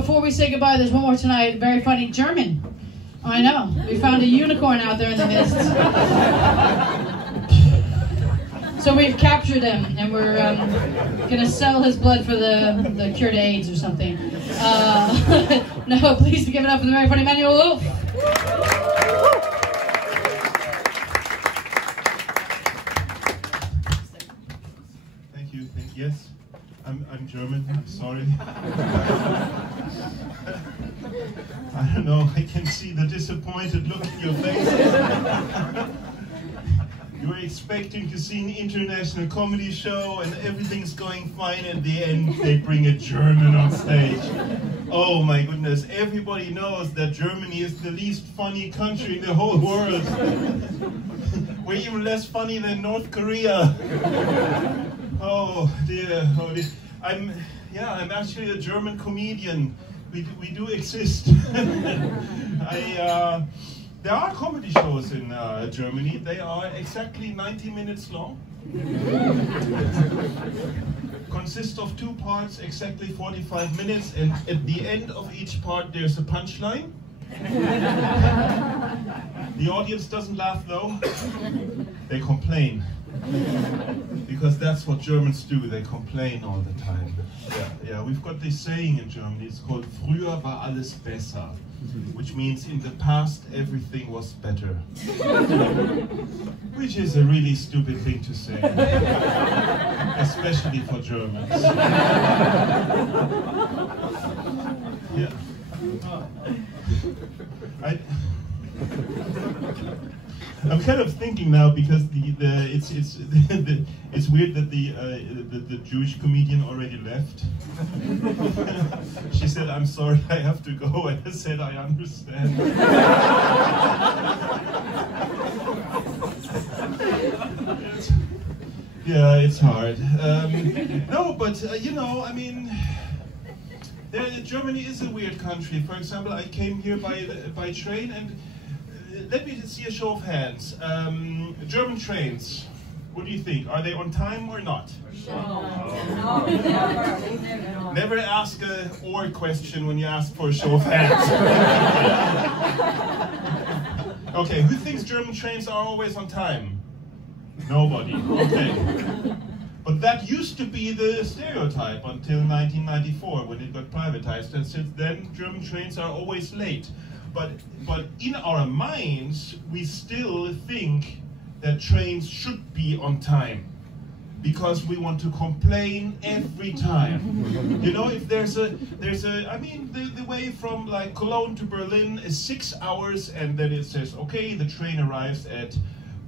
before we say goodbye, there's one more tonight. Very funny German. I know. We found a unicorn out there in the mist. So we've captured him, and we're going to sell his blood for the cure to AIDS or something. No, please give it up for the very funny Manuel Wolff. Thank you. Yes, I'm German. I'm sorry. I don't know. I can see the disappointed look in your face. You were expecting to see an international comedy show and everything's going fine. At the end, they bring a German on stage. Oh my goodness, everybody knows that Germany is the least funny country in the whole world. We're even less funny than North Korea. Oh dear, I'm actually a German comedian. We do exist. There are comedy shows in Germany. They are exactly 90 minutes long. Consist of 2 parts, exactly 45 minutes, and at the end of each part there's a punchline. The audience doesn't laugh though. They complain. Because that's what Germans do, they complain all the time. Yeah, we've got this saying in Germany, it's called Früher war alles besser, which means in the past everything was better. Which is a really stupid thing to say, especially for Germans. Yeah. I'm kind of thinking now because it's weird that the Jewish comedian already left. She said, "I'm sorry, I have to go," and I said, "I understand." Yeah, it's hard. No, but you know, I mean, Germany is a weird country. For example, I came here by train, and let me see a show of hands. German trains, what do you think? Are they on time or not? No. Never ask a or question when you ask for a show of hands. Okay, who thinks German trains are always on time? Nobody. Okay. But that used to be the stereotype until 1994 when it got privatized, and since then German trains are always late. But in our minds, we still think that trains should be on time because we want to complain every time. You know, if I mean, the way from like Cologne to Berlin is 6 hours, and then it says, okay, the train arrives at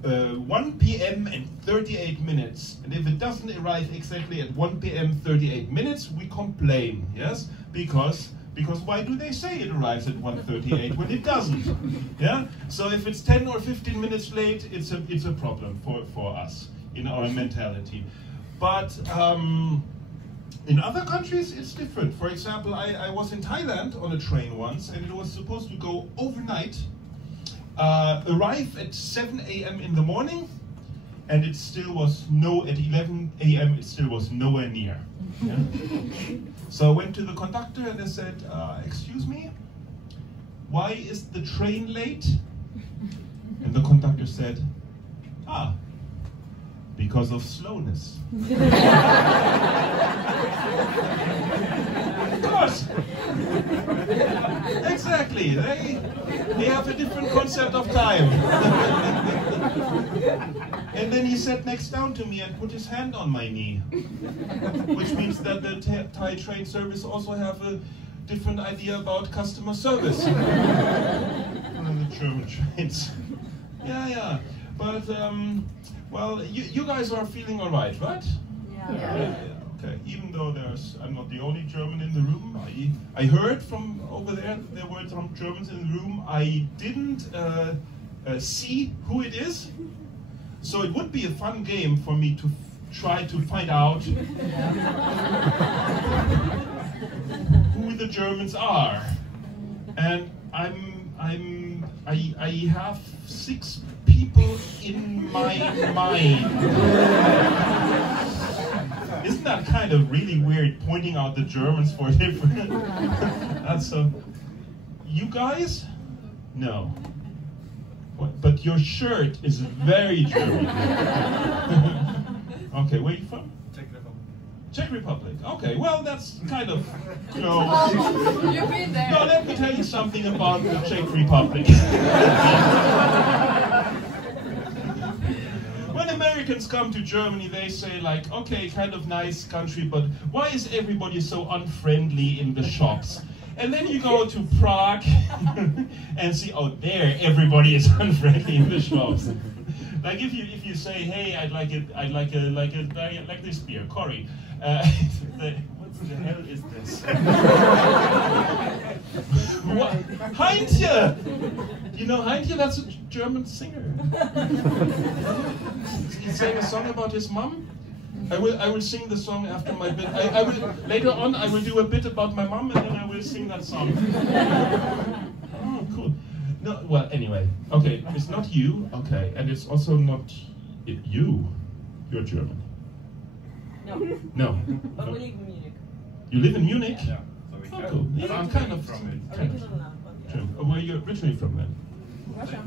1 p.m. and 38 minutes. And if it doesn't arrive exactly at 1 p.m. 38 minutes, we complain, yes? Because why do they say it arrives at 1:38 when it doesn't? Yeah. So if it's 10 or 15 minutes late, it's a problem for us in our mentality. But in other countries, it's different. For example, I was in Thailand on a train once, and it was supposed to go overnight, arrive at 7 a.m. in the morning, and it still was at 11 a.m. it still was nowhere near. Yeah? So I went to the conductor and I said, excuse me, why is the train late? And the conductor said, because of slowness. Of course. Exactly. They have a different concept of time. And then he sat next down to me and put his hand on my knee, which means that the Thai train service also have a different idea about customer service than the German trains. Yeah. But well, you guys are feeling all right? Yeah. Okay. Even though I'm not the only German in the room. I heard from over there were some Germans in the room. I didn't see who it is. So it would be a fun game for me to try to find out who the Germans are. And I have 6 people in my mind. Isn't that kind of really weird, pointing out the Germans for different? That's so. You guys? No. What? But your shirt is very German. Okay, where are you from? Czech Republic. Okay, well, that's kind of, you know. You've been there. No, let me tell you something about the Czech Republic. When Americans come to Germany, they say like, okay, kind of nice country, but why is everybody so unfriendly in the shops? And then you go to Prague and see, oh, there, everybody is unfriendly in the shops. Like if you say, hey, I'd like this beer, Corey. What the hell is this? What? Heintje! You know Heintje? That's a German singer. He sang a song about his mom. I will sing the song after my bit. I will later on. I will do a bit about my mom, and then I will sing that song. Oh, cool. No, well, anyway, okay, it's not you, okay, and it's also not you. You're German. No. No. But we live in Munich. You live in Munich? Yeah. So we Oh, cool. Yeah, I'm kind of from it. German. Where are you originally from then? Russia.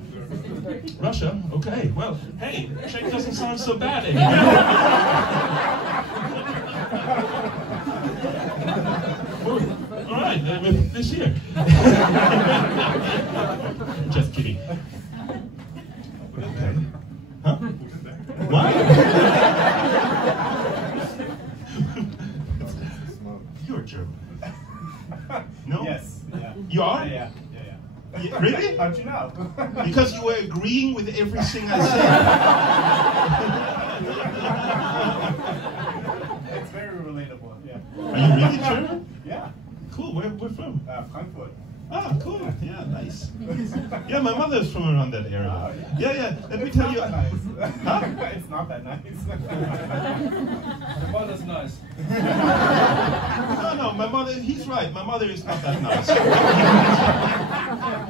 Russia? Okay, well, hey, Czech doesn't sound so bad anymore. All right, with this year. Just kidding. Okay. Huh? What? You're German. No? Yes. Yeah. You are? Yeah. Yeah, really? How'd you know? Because you were agreeing with everything I said. It's very relatable. Yeah. Are you really German? Yeah. Cool, where from? Frankfurt. Ah, cool. Yeah, nice. Yeah, my mother's from around that area. Yeah. Let me tell you. Nice. Huh? It's not that nice. The mother's nice. No, my mother, he's right. My mother is not that nice.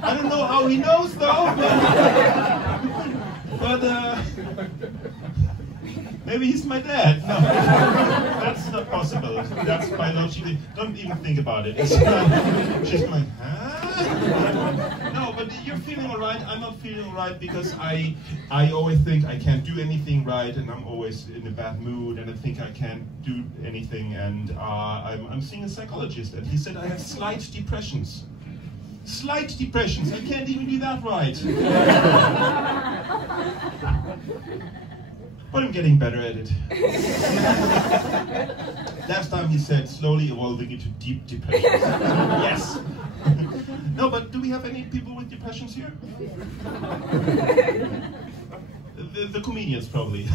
I don't know how he knows though, but maybe he's my dad. No, that's not possible. That's biologically. Don't even think about it. She's like, huh? No, but you're feeling alright. I'm not feeling alright because I always think I can't do anything right, and I'm always in a bad mood, and I think I can't do anything. And I'm seeing a psychologist, and he said I have slight depressions. Slight depressions. I can't even do that right. But I'm getting better at it. Last time he said slowly evolving into deep depressions. Yes. No, but do we have any people with depressions here? The comedians probably.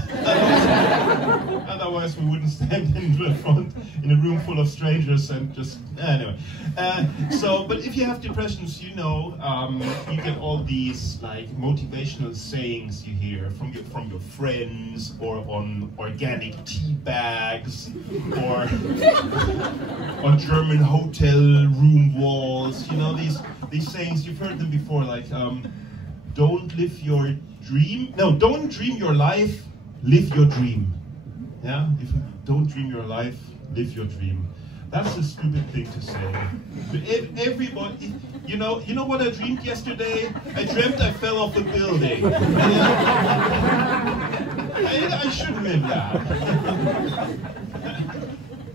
Otherwise we wouldn't stand in the front in a room full of strangers and just anyway. But if you have depressions, you know, you get all these like motivational sayings you hear from your friends, or on organic tea bags, or on German hotel room walls. You know, these sayings, you've heard them before, like don't live your dream. No, don't dream your life, live your dream. Yeah? If you don't dream your life, live your dream. That's a stupid thing to say. But everybody, you know what I dreamed yesterday? I dreamt I fell off a building. I shouldn't live that.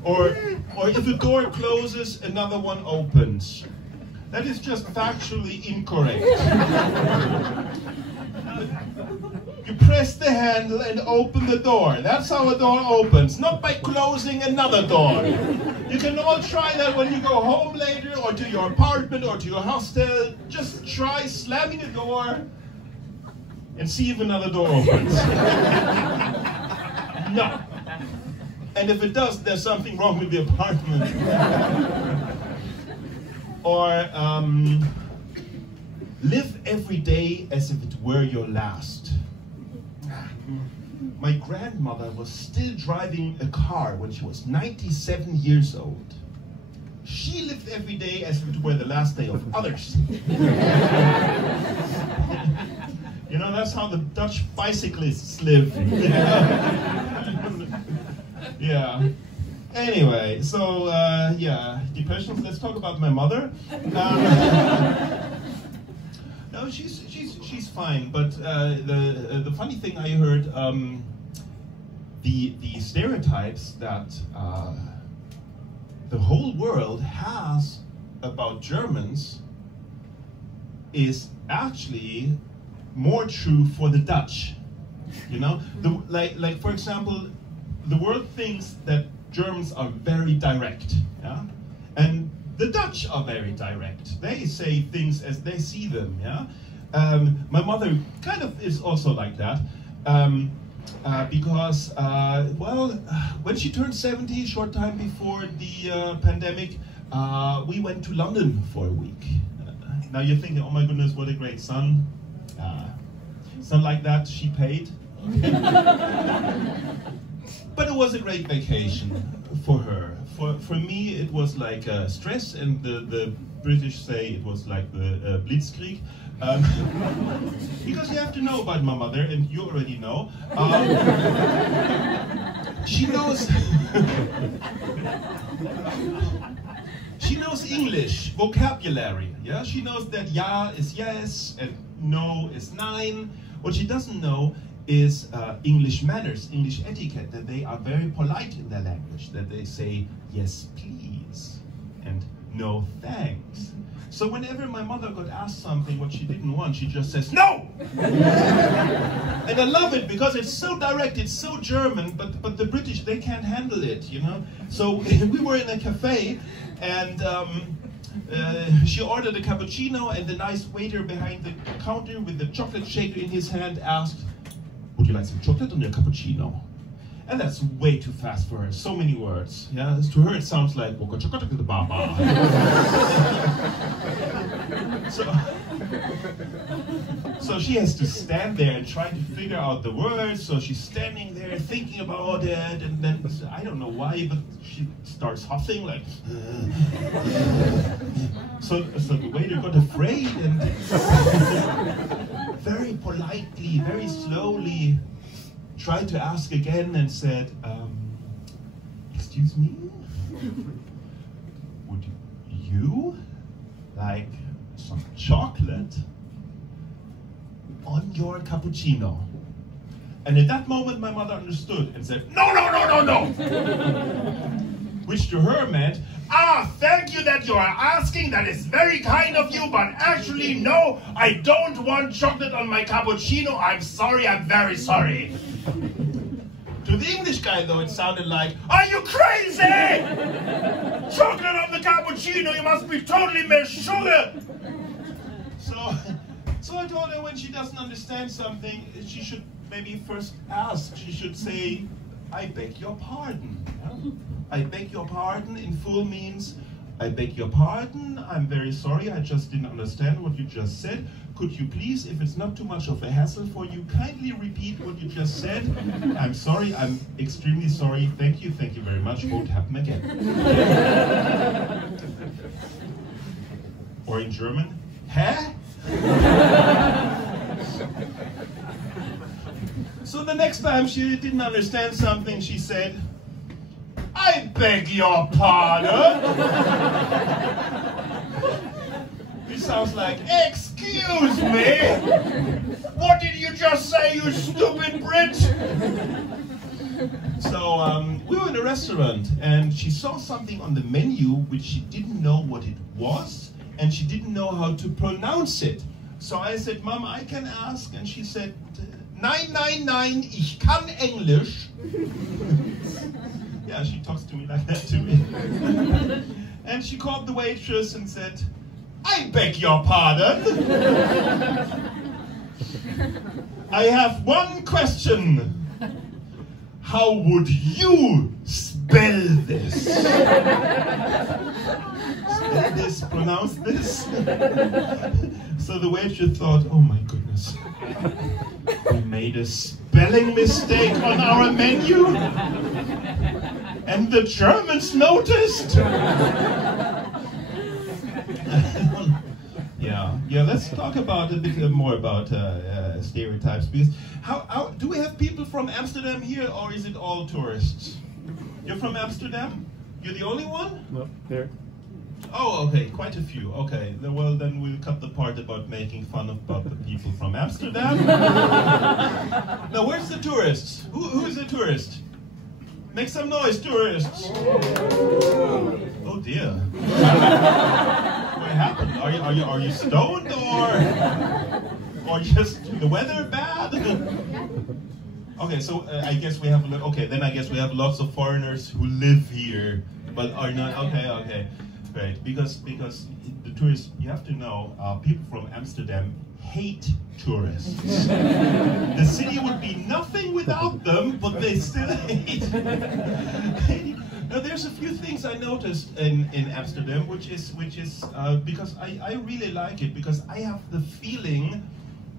Or if a door closes, another one opens. That is just factually incorrect. You press the handle and open the door. That's how a door opens, not by closing another door. You can all try that when you go home later, or to your apartment, or to your hostel. Just try slamming a door and see if another door opens. No. And if it does, there's something wrong with the apartment. Or live every day as if it were your last. My grandmother was still driving a car when she was 97 years old. She lived every day as if it were the last day of others. You know, that's how the Dutch bicyclists live. You know? Yeah. Anyway, so yeah, depressions. Let's talk about my mother. No, she's fine. But the funny thing I heard, the stereotypes that the whole world has about Germans is actually more true for the Dutch. You know, like for example, the world thinks that Germans are very direct, yeah, and the Dutch are very direct. They say things as they see them, yeah. My mother kind of is also like that, because well, when she turned 70, short time before the pandemic, we went to London for a week. Now you're thinking, oh my goodness, what a great son. Son like that, she paid. But it was a great vacation for her. For me, it was like stress, and the British say it was like the Blitzkrieg. Because you have to know about my mother, and you already know. She knows. She knows English vocabulary. Yeah, she knows that ja is yes and no is nein. What she doesn't know is English manners, English etiquette, that they are very polite in their language, that they say yes please and no thanks. So whenever my mother got asked something what she didn't want, she just says no! And I love it because it's so direct, it's so German, but the British, they can't handle it, you know? So we were in a cafe, and she ordered a cappuccino, and the nice waiter behind the counter with the chocolate shaker in his hand asked, would you like some chocolate on your cappuccino? And that's way too fast for her, so many words. Yeah, to her it sounds like so she has to stand there and try to figure out the words, so she's standing there thinking about it, and then, I don't know why, but she starts huffing like so the waiter got afraid and very politely, very slowly tried to ask again and said, excuse me, would you like some chocolate on your cappuccino? And at that moment my mother understood and said, no, no, no, no, no! Which to her meant, thank you that you are asking, that is very kind of you, but actually no, I don't want chocolate on my cappuccino, I'm sorry, I'm very sorry. To the English guy though, it sounded like, are you crazy? Chocolate on the cappuccino, you must be totally missed sugar! So I told her when she doesn't understand something, she should maybe first ask. She should say, I beg your pardon. Yeah? I beg your pardon in full means, I beg your pardon, I'm very sorry, I just didn't understand what you just said. Could you please, if it's not too much of a hassle for you, kindly repeat what you just said? I'm sorry, I'm extremely sorry, thank you very much, won't happen again. Or in German, hä? So the next time she didn't understand something, she said, I beg your pardon. It sounds like, excuse me, what did you just say, you stupid Brit? So we were in a restaurant and she saw something on the menu which she didn't know what it was and she didn't know how to pronounce it. So I said, Mom, I can ask, and she said, nein, nein, nein, ich kann Englisch. Yeah, she talks to me like that to me. And she called the waitress and said, I beg your pardon. I have one question. How would you spell this? Spell this, pronounce this. So the waitress thought, oh my goodness. We made a spelling mistake on our menu. And the Germans noticed. Yeah. Let's talk about a bit more about stereotypes. Because how do we have people from Amsterdam here, or is it all tourists? You're from Amsterdam? You're the only one? No, there. Oh, okay, quite a few. Okay, well then we'll cut the part about making fun about the people from Amsterdam. Now, where's the tourists? Who is a tourist? Make some noise, tourists! Oh dear. What happened? Are you stoned or just the weather bad? Okay, so I guess we have I guess we have lots of foreigners who live here, but are not. Okay, great. Because the tourists, you have to know, people from Amsterdam hate tourists. The city would be nothing without them, but they still hate. Now, there's a few things I noticed in Amsterdam, which is because I really like it, because I have the feeling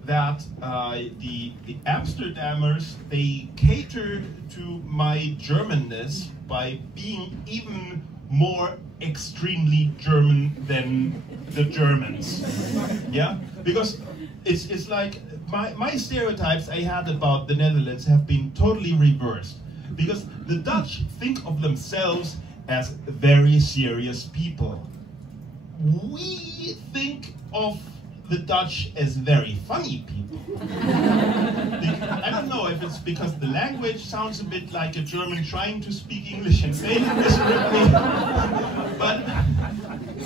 that the Amsterdammers, they cater to my Germanness by being even more extremely German than the Germans. Yeah? Because it's like my stereotypes I had about the Netherlands have been totally reversed. Because the Dutch think of themselves as very serious people. We think of the Dutch as very funny people. I don't know if it's because the language sounds a bit like a German trying to speak English and say English correctly, but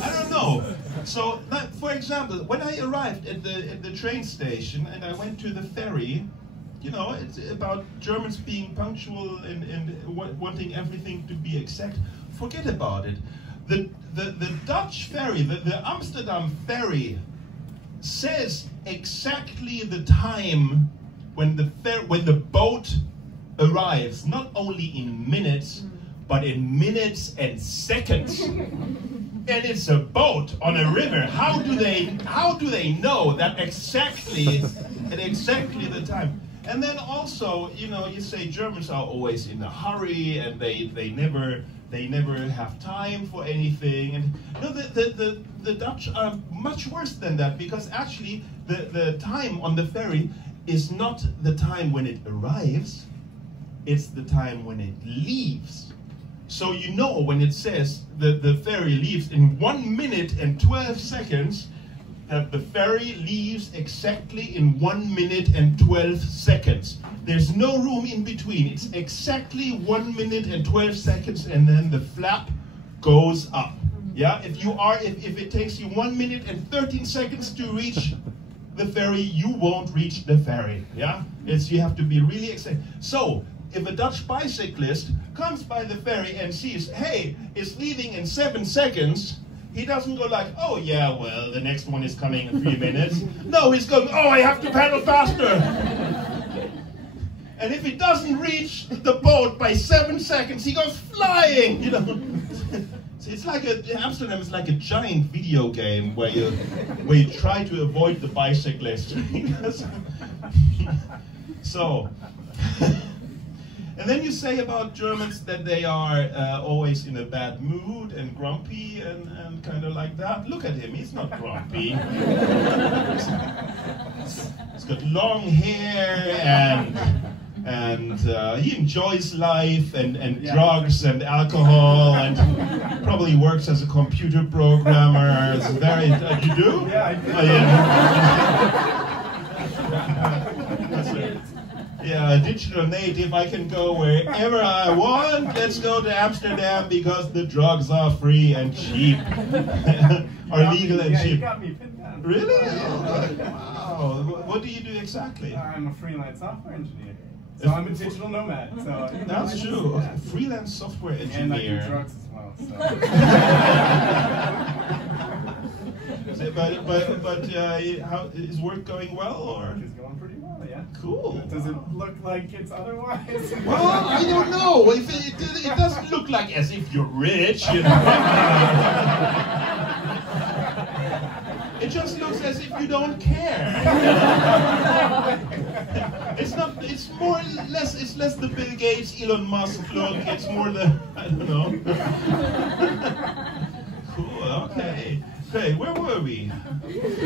I don't know. So, for example, when I arrived at the train station and I went to the ferry, you know, it's about Germans being punctual and wanting everything to be exact. Forget about it. The Dutch ferry, the Amsterdam ferry, says exactly the time when the boat arrives, not only in minutes, but in minutes and seconds. And it's a boat on a river. How do they know that exactly the time? And then also, you know, you say Germans are always in a hurry and they never have time for anything. And no, the Dutch are much worse than that, because actually the time on the ferry is not the time when it arrives, it's the time when it leaves. So you know when it says the ferry leaves in 1 minute and 12 seconds, that the ferry leaves exactly in 1 minute and 12 seconds. There's no room in between. It's exactly 1 minute and 12 seconds, and then the flap goes up. Yeah, if it takes you 1 minute and 13 seconds to reach the ferry, you won't reach the ferry. Yeah, you have to be really exact. So if a Dutch bicyclist comes by the ferry and sees, hey, it's leaving in 7 seconds, he doesn't go like, oh yeah, well, the next one is coming in 3 minutes. No, he's going, oh, I have to paddle faster. And if he doesn't reach the boat by 7 seconds, he goes flying, you know. It's like Amsterdam is like a giant video game where you try to avoid the bicyclist. So, and then you say about Germans that they are always in a bad mood and grumpy and kind of like that. Look at him, he's not grumpy. He's got long hair and he enjoys life and drugs and alcohol and probably works as a computer programmer. It's very, you do? Yeah, I do. That's it. Yeah, a digital native, I can go wherever I want. Let's go to Amsterdam because the drugs are free and cheap. Are legal and Yeah, you cheap. got me pinned down. Really? Wow. What do you do exactly? I'm a freelance software engineer. So I'm a digital nomad. So That's true. Yeah. Freelance software And I do engineer. drugs as well. So. But how is work going well, or? It's going pretty well, yeah. Cool. Does it look like it's otherwise? Well, I don't know. If it doesn't look like as if you're rich, you know. It just looks as if you don't care. It's not. It's more or less. It's less the Bill Gates, Elon Musk look. It's more the. I don't know. Cool. Okay. Okay, where were we?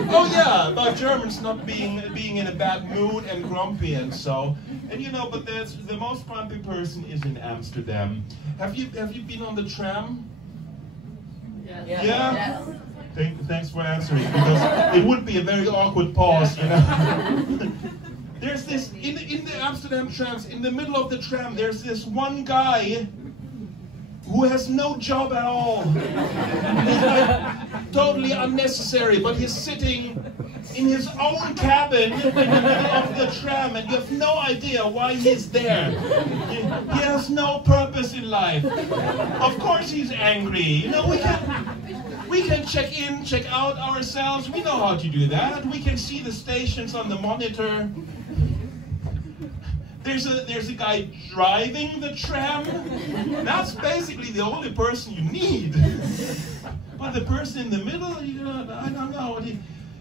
Oh yeah, about Germans not being in a bad mood and grumpy and so. And you know, but there's the most grumpy person is in Amsterdam. Have you been on the tram? Yes. Yeah? Yes. Thanks for answering, because it would be a very awkward pause, you know. There's this, in the Amsterdam trams, in the middle of the tram, there's this one guy who has no job at all. He's like totally unnecessary, but he's sitting in his own cabin in the middle of the tram, and you have no idea why he's there. He has no purpose in life. Of course he's angry. You know, we can check in, check out ourselves. We know how to do that. We can see the stations on the monitor. There's a guy driving the tram. That's basically the only person you need. But the person in the middle, you know, I don't know.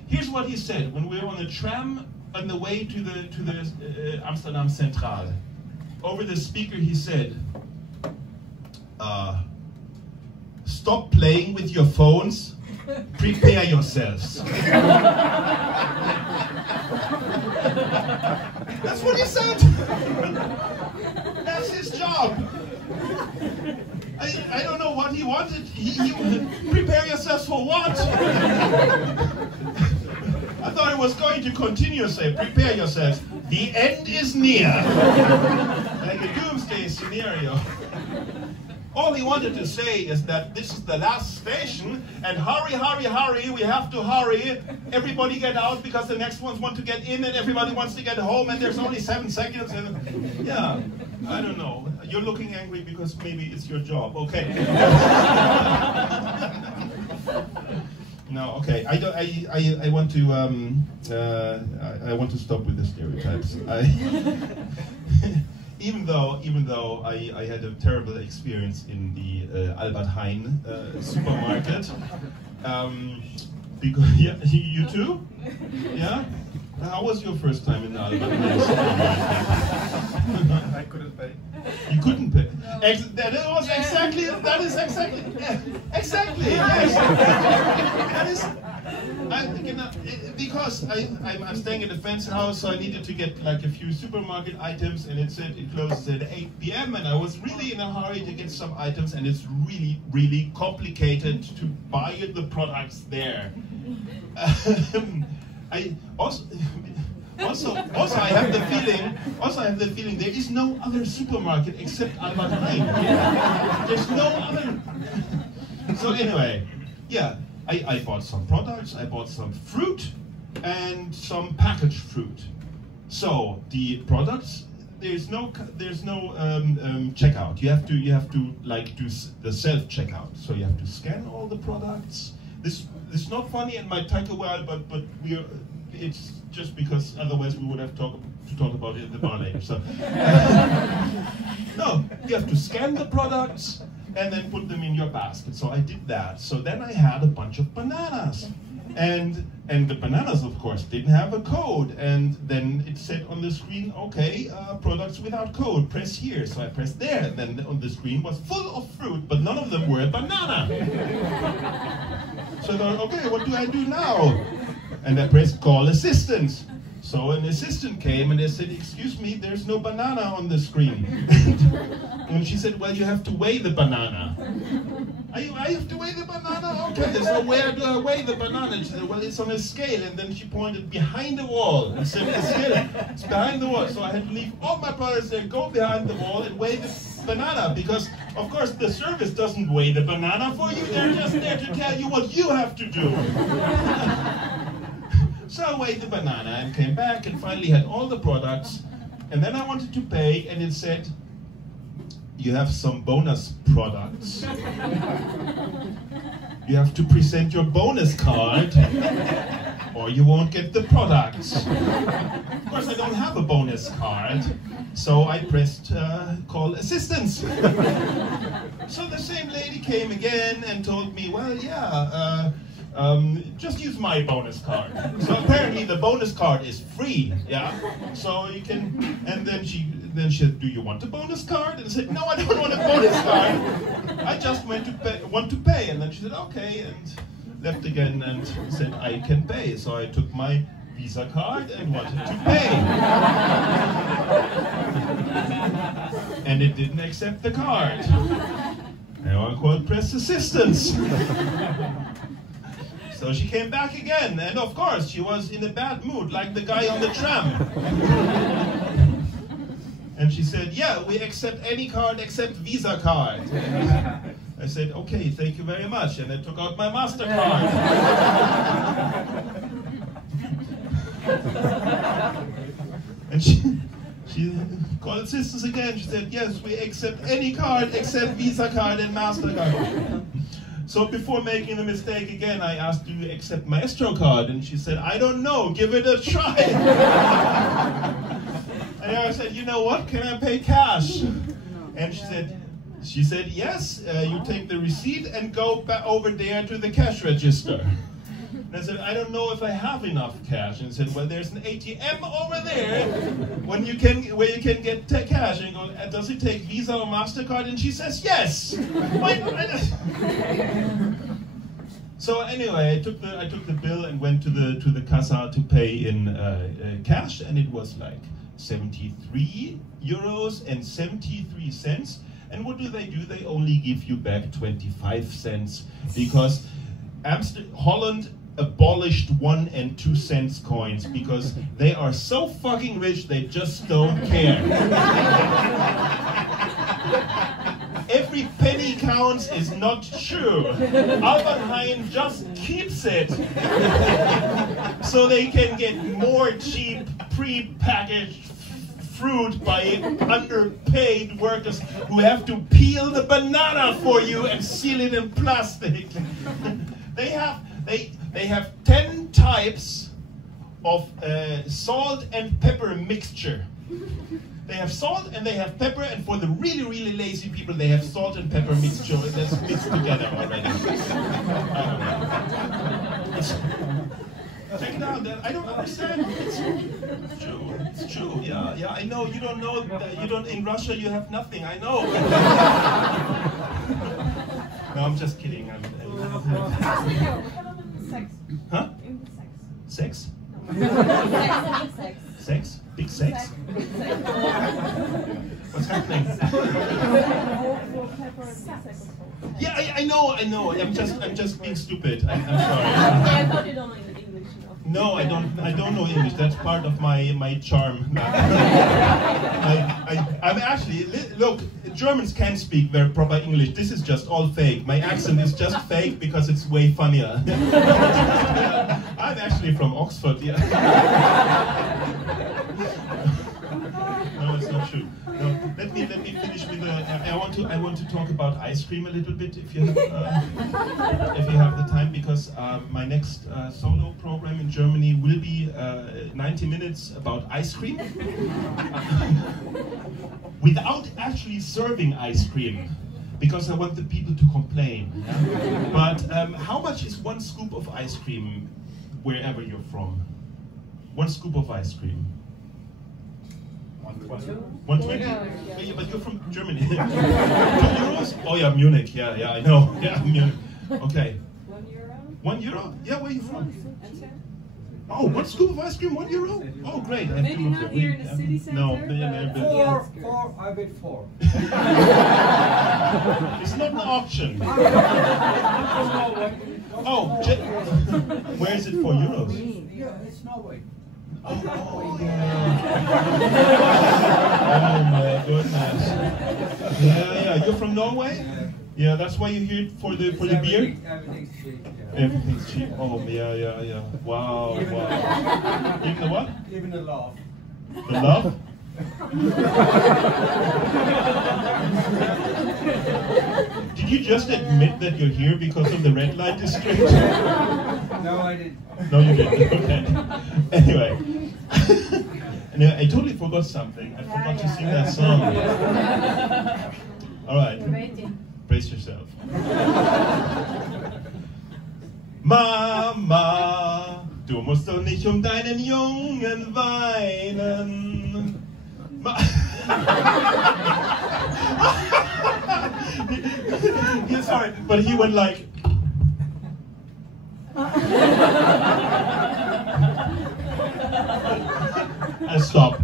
Here's what he said when we were on the tram on the way to the Amsterdam Central. Over the speaker he said, "Stop playing with your phones. Prepare yourselves." That's what he said. That's his job. I don't know what he wanted. He prepare yourselves for what? I thought it was going to continue, say, prepare yourselves. The end is near. Like a doomsday scenario. All he wanted to say is that this is the last station, and hurry, hurry, hurry, we have to hurry. Everybody get out because the next ones want to get in and everybody wants to get home and there's only 7 seconds. And yeah, I don't know. You're looking angry because maybe it's your job. Okay. No, okay. I want to stop with the stereotypes. Even though I had a terrible experience in the Albert Hejn supermarket, because yeah, you too, yeah. How was your first time in the Albert Hejn supermarket? I couldn't pay. You couldn't pay. That is exactly. Yeah, exactly. Yes. That is. Because I'm staying at a fancy house, so I needed to get like a few supermarket items, and it said it closes at 8 p.m. and I was really in a hurry to get some items, and it's really complicated to buy the products there. I also I have the feeling there is no other supermarket except Albert Hejn. There's no other. So anyway, yeah. I bought some products, I bought some fruit and some packaged fruit. So the products, there's no checkout. You have to like do the self checkout. So you have to scan all the products. This is not funny and might take a while, but it's just because otherwise we would have to talk about it in the bar later. So no, you have to scan the products and then put them in your basket. So I did that. So then I had a bunch of bananas. And the bananas, of course, didn't have a code. And then it said on the screen, okay, products without code, press here. So I pressed there. And then on the screen was full of fruit, but none of them were a banana. So I thought, okay, what do I do now? And I pressed call assistance. So an assistant came and they said, excuse me, there's no banana on the screen. And she said, well, you have to weigh the banana. I have to weigh the banana? Okay, so where do I weigh the banana? And she said, well, it's on a scale. And then she pointed behind the wall and said, the scale, it's behind the wall. So I had to leave all my products there, go behind the wall and weigh the banana. Because, of course, the service doesn't weigh the banana for you. They're just there to tell you what you have to do. So I weighed the banana and came back and finally had all the products. And then I wanted to pay and it said, you have some bonus products. You have to present your bonus card or you won't get the products. Of course I don't have a bonus card, so I pressed call assistance. So the same lady came again and told me, well, yeah, just use my bonus card. So apparently the bonus card is free, yeah? So you can, and then she said, do you want a bonus card? And I said, no, I don't want a bonus card. I just want to pay. And then she said, okay. And left again and said, I can pay. So I took my Visa card and wanted to pay. And it didn't accept the card. And I called press assistance. So she came back again, and of course she was in a bad mood, like the guy on the tram. And she said, yeah, we accept any card except Visa card. I said, okay, thank you very much. And I took out my MasterCard. And she called assistance again. She said, yes, we accept any card except Visa card and MasterCard. So before making the mistake again, I asked, do you accept Maestro card? And she said, I don't know, give it a try. And I said, you know what, can I pay cash? And she said, yes, you take the receipt and go back over there to the cash register. And I said, I don't know if I have enough cash. And said, well, there's an ATM over there where you can get cash. And I go, does it take Visa or MasterCard? And she says, yes. So anyway, I took the bill and went to the casa to pay in cash, and it was like 73 euros and 73 cents. And what do? They only give you back 25 cents because Holland abolished 1 and 2 cents coins because they are so fucking rich they just don't care. Every penny counts is not true. Albert Hejn just keeps it so they can get more cheap pre-packaged fruit by underpaid workers who have to peel the banana for you and seal it in plastic. They have 10 types of salt and pepper mixture. They have salt and they have pepper, and for the really, really lazy people, they have salt and pepper mixture that's mixed together already. Check it out. I don't understand. It's true. It's true. Yeah. I know. You don't know. You don't. In Russia, you have nothing. I know. No, I'm just kidding. Sex. Huh? Sex. Sex? Sex? Big sex? What's happening? Yeah, I know. I'm just being stupid. I'm sorry. I thought you don't know English. No, I don't know English. That's part of my charm. I'm actually, look, Germans can speak very proper English. This is just all fake. My accent is just fake because it's way funnier. I'm actually from Oxford, yeah. No, it's not true. No, let me finish with I want to talk about ice cream a little bit if you have the time, because my next solo program in Germany will be 90 minutes about ice cream without actually serving ice cream, because I want the people to complain. Yeah? But how much is one scoop of ice cream wherever you're from? One scoop of ice cream. 120? Yeah, but you're from Germany. 2 euros? Oh yeah, Munich. Yeah, I know. Yeah, Munich. Okay. 1 euro? 1 euro? Yeah, where are you from? Oh, one scoop of ice cream, 1 euro? Oh, great. I have Maybe to look not at here in the city center. No, Four, I bet 4. It's not an auction. Oh, where is it for euros? Yeah, it's Norway. Oh, yeah. Oh my goodness. Yeah. You're from Norway? Yeah, that's why you're here for the beer? Everything's cheap. Yeah. Everything's cheap. Oh, yeah. Wow. Even the what? Even the love. The love? Did you just admit that you're here because of the red light district? No, I didn't. No, you didn't. Okay. Anyway. Anyway, I totally forgot something. I forgot to sing that song. All right. Brace yourself. Mama, du musst doch nicht deinen Jungen weinen. Yeah, sorry, but he went like. I'll stop.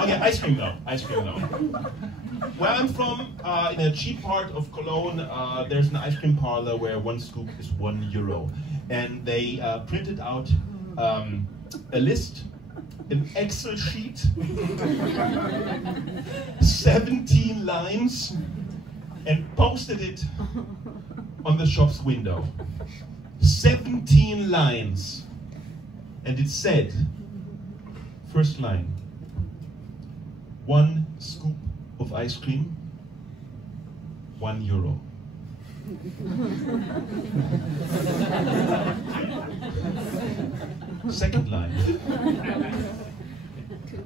Okay, ice cream though. Ice cream though. Where I'm from, in a cheap part of Cologne, there's an ice cream parlor where one scoop is €1. And they printed out a list, an Excel sheet, 17 lines, and posted it on the shop's window. 17 lines. And it said, first line, 1 scoop of ice cream, €1. Second line,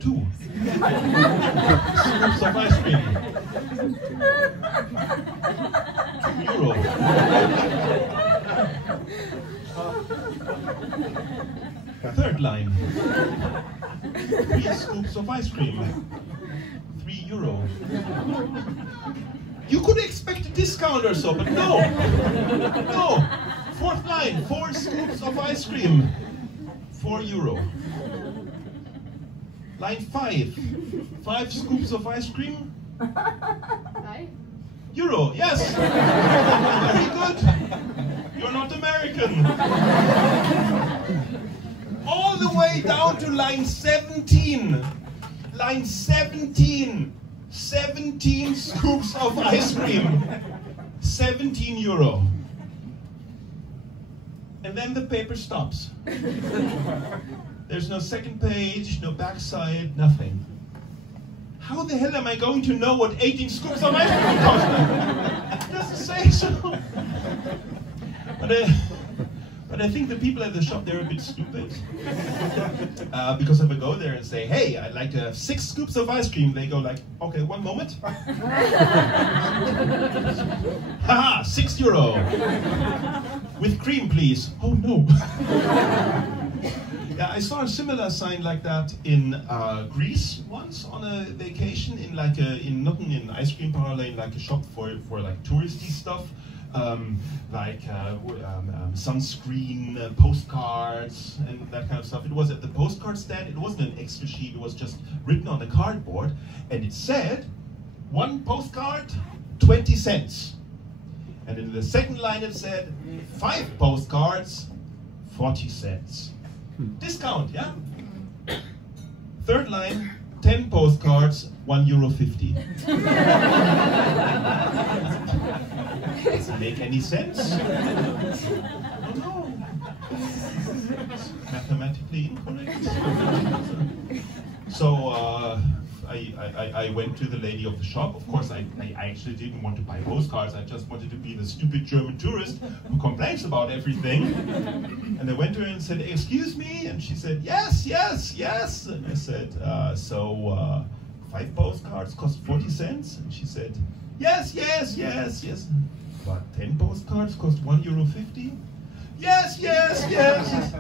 2 scoops of ice cream, €2. Third line, 3 scoops of ice cream, €3. You could expect a discount or so, but no. No. Fourth line, 4 scoops of ice cream, €4. Line 5, 5 scoops of ice cream, €1. Yes. Very good. You're not American. All the way down to line 17. Line 17. 17 scoops of ice cream. €17. And then the paper stops. There's no second page, no backside, nothing. How the hell am I going to know what 18 scoops of ice cream cost? It doesn't say so. But I think the people at the shop, they're a bit stupid. Because if I go there and say, hey, I'd like to have 6 scoops of ice cream, they go like, okay, 1 moment. Haha, €6. With cream, please. Oh no. Yeah, I saw a similar sign like that in Greece once on a vacation in like a, not in an ice cream parlor, in like a shop for like touristy stuff. Sunscreen, postcards, and that kind of stuff. It was at the postcard stand. It wasn't an extra sheet. It was just written on the cardboard, and it said, 1 postcard, 20 cents. And in the second line it said, 5 postcards, 40 cents. Discount, yeah? Third line, 10 postcards, €1.50. Does it make any sense? No. It's mathematically incorrect. So I went to the lady of the shop. Of course, I actually didn't want to buy postcards. I just wanted to be the stupid German tourist who complains about everything. And I went to her and said, excuse me? And she said, yes, yes, yes. And I said, 5 postcards cost 40 cents? And she said, yes, yes, yes, yes. But 10 postcards cost €1.50? Yes, yes, yes.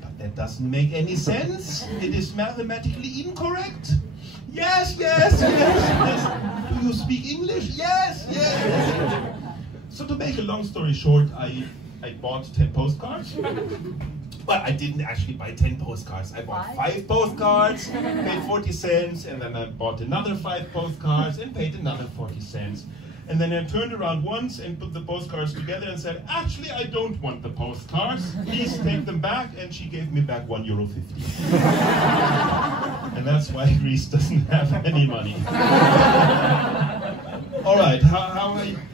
But that doesn't make any sense. It is mathematically incorrect. Yes, yes, yes, yes. Do you speak English? Yes, yes, yes. So to make a long story short, I bought 10 postcards. Well, I didn't actually buy 10 postcards. I bought 5 postcards, paid 40 cents, and then I bought another 5 postcards and paid another 40 cents. And then I turned around once and put the postcards together and said, actually, I don't want the postcards. Please take them back. And she gave me back €1.50. And that's why Greece doesn't have any money. All right,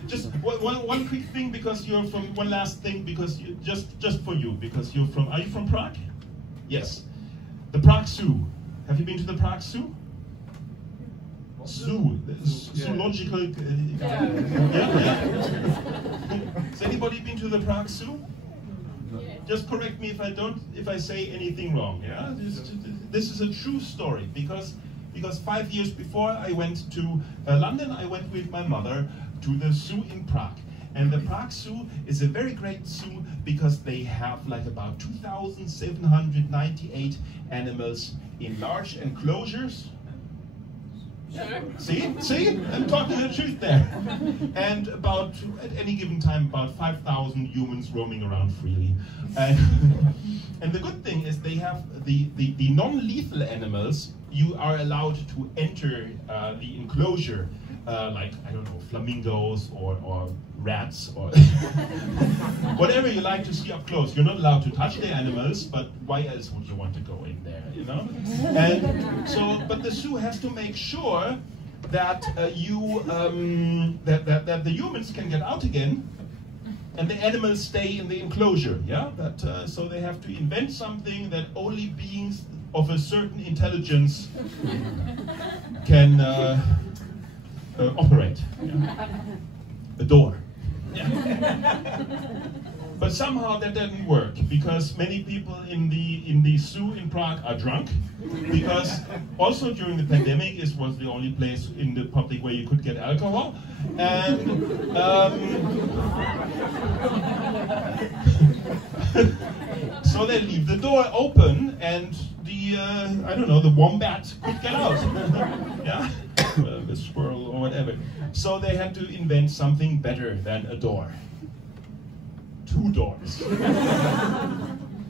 just one quick thing, because you're from, one last thing, because you, just for you, because you're from, are you from Prague? Yes. The Prague Zoo. Have you been to the Prague Zoo? Zoo, zoological. Yeah. Has anybody been to the Prague Zoo? Just correct me if I say anything wrong. Yeah, this is a true story, because 5 years before I went to London, I went with my mother to the zoo in Prague. And the Prague Zoo is a very great zoo because they have like about 2,798 animals in large enclosures. Sure. See, I'm talking the truth there. And about, at any given time, about 5,000 humans roaming around freely. And the good thing is they have the non-lethal animals, you are allowed to enter the enclosure, like, I don't know, flamingos or rats or whatever you like to see up close. You're not allowed to touch the animals, but why else would you want to go in there, you know? And so, but the zoo has to make sure that that the humans can get out again, and the animals stay in the enclosure. Yeah, so they have to invent something that only beings of a certain intelligence can operate. Yeah. A door. Yeah. But somehow that didn't work because many people in the zoo in Prague are drunk. Because also during the pandemic, it was the only place in the public where you could get alcohol, and so they leave the door open, and the I don't know, the wombat could get out. Yeah, the squirrel or whatever. So they had to invent something better than a door. 2 doors.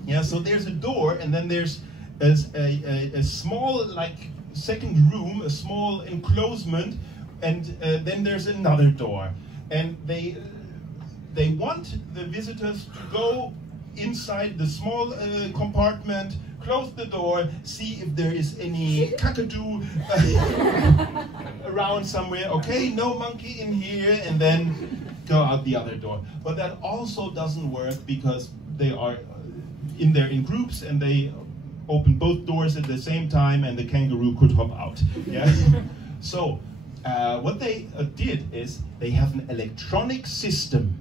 Yeah, so there's a door, and then there's a small, like, second room, a small enclosement, and then there's another door. And they want the visitors to go inside the small compartment, close the door, see if there is any kakadu around somewhere. Okay, no monkey in here, and then go out the other door. But that also doesn't work because they are in there in groups, and they open both doors at the same time, and the kangaroo could hop out. Yeah. So what they did is they have an electronic system.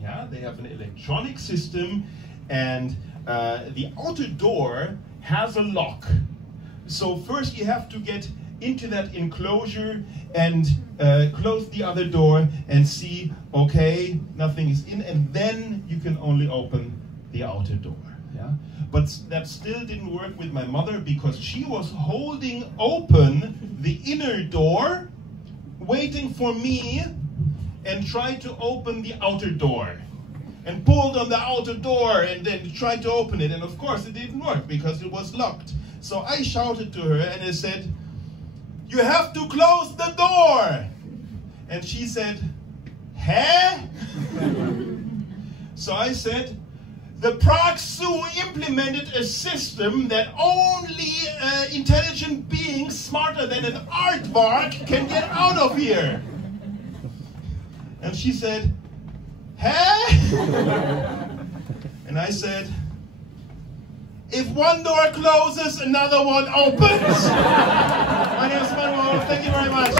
Yeah, they have an electronic system, and the outer door has a lock. So first you have to get into that enclosure and close the other door and see, okay, nothing is in, and then you can only open the outer door. Yeah? But that still didn't work with my mother because she was holding open the inner door, waiting for me, and tried to open the outer door. And pulled on the outer door and then tried to open it, and of course it didn't work because it was locked. So I shouted to her and I said, "You have to close the door!" And she said, "Huh?" So I said, "The Prague Zoo implemented a system that only intelligent beings smarter than an aardvark can get out of here." And she said, "Huh?" And I said, "If one door closes, another one opens." My name is Manuel Wolff. Thank you very much.